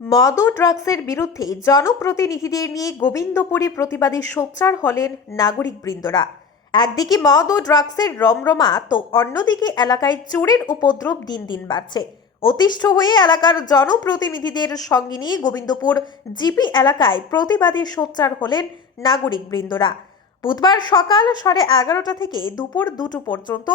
মদ ও ড্রাগসের বিরুদ্ধে জনপ্রতিনিধিদের নিয়ে গোবিন্দপুরে প্রতিবাদী সোচ্চার হলেন নাগরিকবৃন্দরা। একদিকে মদ ও ড্রাগসের রমরমা, তো অন্যদিকে এলাকায় চোরের উপদ্রব দিন দিন বাড়ছে। অতিষ্ঠ হয়ে এলাকার জনপ্রতিনিধিদের সঙ্গে নিয়ে গোবিন্দপুর জিপি এলাকায় প্রতিবাদী সোচ্চার হলেন নাগরিকবৃন্দরা। বুধবার সকাল 11:30 থেকে দুপুর 2টো পর্যন্ত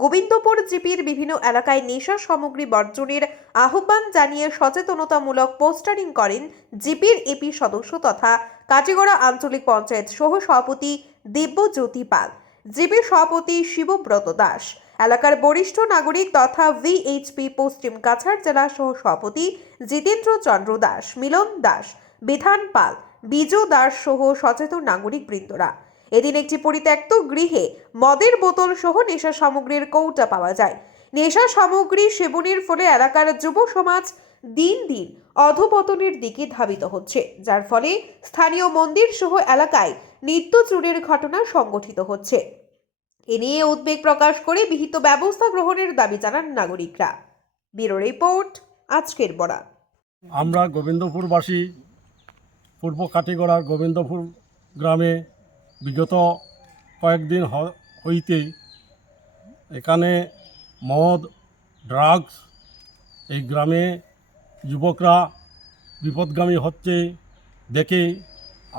গোবিন্দপুর জিপির বিভিন্ন এলাকায় নেশা সামগ্রী বর্জনের আহ্বান জানিয়ে সচেতনতামূলক পোস্টারিং করেন জিপির এপি সদস্য তথা কাটিগড়া আঞ্চলিক পঞ্চায়েত সহ সভাপতি দিব্যজ্যোতি পাল, জিপি সভাপতি শিবব্রত দাস, এলাকার বরিষ্ঠ নাগরিক তথা ভিএইচপি পশ্চিম কাছাড় জেলা সহ সভাপতি জিতেন্দ্র চন্দ্র দাস, মিলন দাস, বিধান পাল, বিজু দাস সহ সচেতন নাগরিক বৃন্দরা। এদিন একটি পরিত্যক্ত গৃহে মদের বোতল সহ নেশা সামগ্রীর কৌটা পাওয়া যায়। নেশা সামগ্রী সেবনের ফলে এলাকার যুব সমাজ দিন দিন অধপতনের দিকে ধাবিত হচ্ছে, যার ফলে স্থানীয় মন্দির সহ এলাকায় নিত্য চুরির ঘটনা সংঘটিত হচ্ছে। এ নিয়ে উদ্বেগ প্রকাশ করে বিহিত ব্যবস্থা গ্রহণের দাবি জানান নাগরিকরা। ব্যুরো রিপোর্ট, আজকের বরাক। আমরা গোবিন্দপুরবাসী পূর্ব কাটিগড়ার গোবিন্দপুর গ্রামে বিগত কয়েকদিন হইতে এখানে মদ, ড্রাগস, এই গ্রামে যুবকরা বিপদগামী হচ্ছে দেখে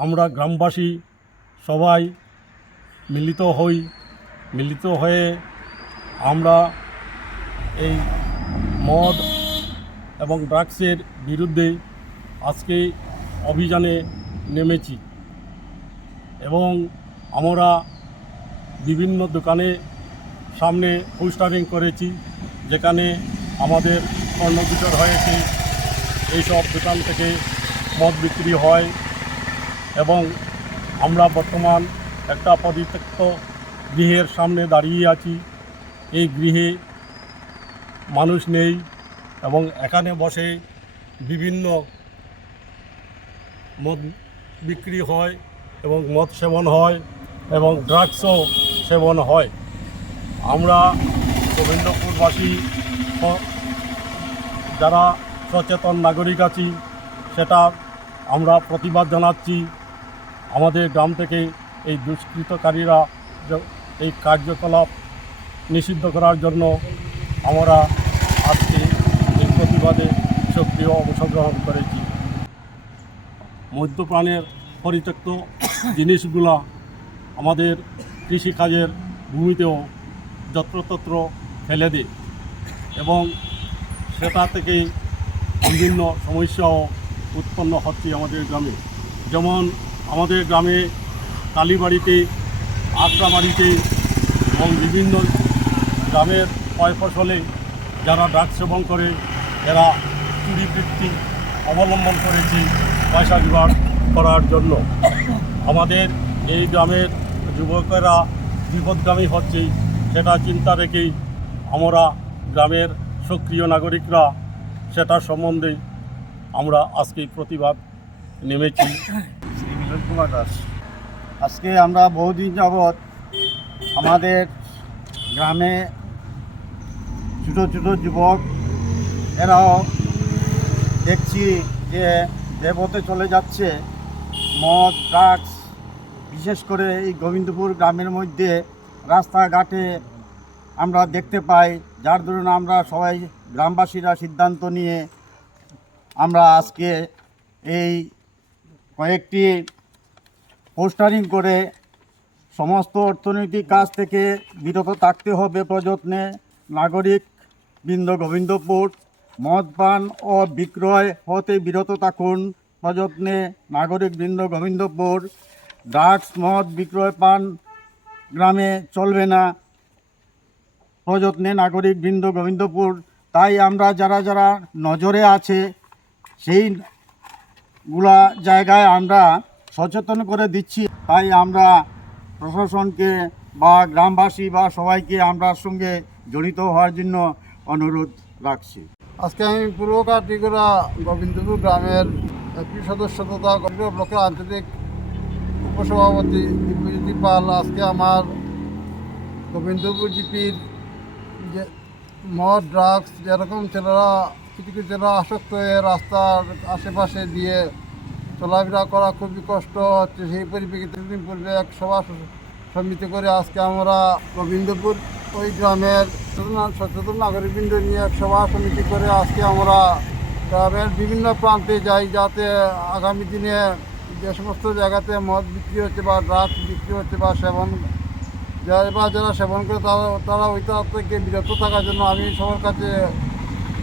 আমরা গ্রামবাসী সবাই মিলিত হয়ে আমরা এই মদ এবং ড্রাগসের বিরুদ্ধে আজকে অভিযানে নেমেছি এবং আমরা বিভিন্ন দোকানে সামনে পোস্টারিং করেছি, যেখানে আমাদের কর্ণবিচর হয়েছে এইসব দোকান থেকে মদ বিক্রি হয় এবং আমরা বর্তমান একটা পরিত্যক্ত গৃহের সামনে দাঁড়িয়ে আছি। এই গৃহে মানুষ নেই এবং এখানে বসে বিভিন্ন মদ বিক্রি হয় এবং মদ সেবন হয় এবং ড্রাগসও সেবন হয়। আমরা গোবিন্দপুরবাসী যারা সচেতন নাগরিক আছি সেটা আমরা প্রতিবাদ জানাচ্ছি। আমাদের গ্রাম থেকে এই দুষ্কৃতকারীরা এই কার্যকলাপ নিষিদ্ধ করার জন্য আমরা আজকে এই প্রতিবাদে সক্রিয় অংশগ্রহণ করেছি। মদ্যপানের পরিত্যক্ত জিনিসগুলা আমাদের কৃষিকাজের ভূমিতেও যত্রতত্র ফেলে দেয় এবং সেটা থেকে বিভিন্ন সমস্যাও উৎপন্ন হচ্ছে আমাদের গ্রামে। যেমন আমাদের গ্রামে কালীবাড়িতে, আট্রাবাড়িতে এবং বিভিন্ন গ্রামের কয় ফসলে যারা ড্রাগস সেবন করে এরা চুরি বৃত্তি অবলম্বন করেছে পয়সা জোগাড় করার জন্য। আমাদের এই গ্রামের যুবকেরা বিপদগামী হচ্ছে, সেটা চিন্তা রেখেই আমরা গ্রামের সক্রিয় নাগরিকরা সেটা সম্বন্ধে আমরা আজকে প্রতিবাদ নেমেছি। শ্রী মিলন কুমার দাস। আজকে আমরা বহুদিন যাবৎ আমাদের গ্রামে ছোটো ছোটো যুবক এরাও দেখছি যে দেবতে চলে যাচ্ছে। মদ, ড্রাগস, বিশেষ করে এই গোবিন্দপুর গ্রামের মধ্যে রাস্তাঘাটে আমরা দেখতে পাই, যার দরুন আমরা সবাই গ্রামবাসীরা সিদ্ধান্ত নিয়ে আমরা আজকে এই কয়েকটি পোস্টারিং করে সমস্ত অর্থনৈতিক কাজ থেকে বিরত থাকতে হবে প্রযত্নে। নাগরিক বৃন্দ গোবিন্দপুর মদ পান ও বিক্রয় হতে বিরত থাকুন প্রযত্নে। নাগরিক বৃন্দ গোবিন্দপুর ড্রাগস, মদ বিক্রয় পান গ্রামে চলবে না প্রযত্নে নাগরিক বৃন্দ গোবিন্দপুর। তাই আমরা যারা যারা নজরে আছে সেইগুলা জায়গায় আমরা সচেতন করে দিচ্ছি। তাই আমরা প্রশাসনকে বা গ্রামবাসী বা সবাইকে আমরা সঙ্গে জড়িত হওয়ার জন্য অনুরোধ রাখছি। আজকে আমি পূর্ব কাটিগড়া গোবিন্দপুর গ্রামের এপি সদস্য তথা গোবিন্দপুর ব্লকের আঞ্চলিক উপসভাপতি দিব্যজ্যোতি পাল আজকে আমার গোবিন্দপুর জিপির যে মদ, ড্রাগস যেরকম ছেলেরা কিছু কিছু জেলা আসক্ত হয়ে রাস্তার আশেপাশে দিয়ে চলাফেরা করা খুবই কষ্ট হচ্ছে। সেই পরিপ্রেক্ষিতে দিন পূর্বে এক সভা সমিতি করে আজকে আমরা গোবিন্দপুর ওই গ্রামের সচেতন নাগরিকবৃন্দ নিয়ে এক সভা সমিতি করে আজকে আমরা গ্রামের বিভিন্ন প্রান্তে যাই, যাতে আগামী দিনে যে সমস্ত জায়গাতে মদ বিক্রি হচ্ছে বা ড্রাগস বিক্রি হচ্ছে বা সেবন যারা সেবন করে তারা ওইটা থেকে বিরত থাকার জন্য আমি সবার কাছে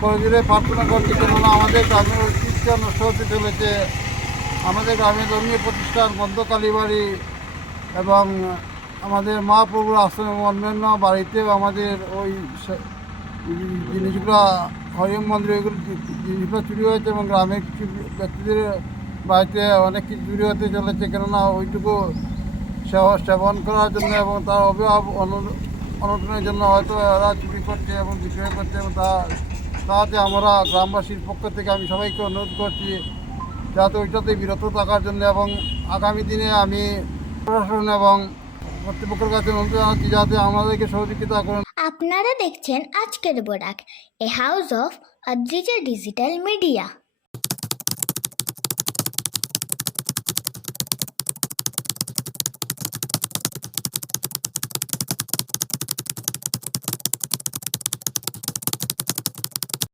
করজোরে প্রার্থনা করছি। কেননা আমাদের গ্রামের ঐতিহ্য নষ্ট হতে চলেছে। আমাদের গ্রামে ধর্মীয় প্রতিষ্ঠান মধ্যকালী বাড়ি এবং আমাদের মহাপ্রভুর আশ্রম এবং অন্যান্য বাড়িতেও আমাদের ওই জিনিসগুলো হরিম মন্দির ওইগুলো জিনিসগুলো চুরি হয়েছে এবং গ্রামের কিছু ব্যক্তিদের বাড়িতে অনেক কিছু চুরি হতে চলেছে। কেননা ওইটুকু সেবন করার জন্য এবং তার অভাব অনটনের জন্য হয়তো এরা চুরি করছে এবং বিক্রয় করছে এবং তাতে আমরা গ্রামবাসীর পক্ষ থেকে আমি সবাইকে অনুরোধ করছি যাতে ওইটাতে বিরত থাকার জন্য এবং আগামী দিনে আমি প্রশাসন এবং কর্তৃপক্ষের কাছে অনুরোধ জানাচ্ছি যাতে আমাদেরকে সহযোগিতা করেন। আপনারা দেখছেন আজকের Barak, a house of Adrija digital media.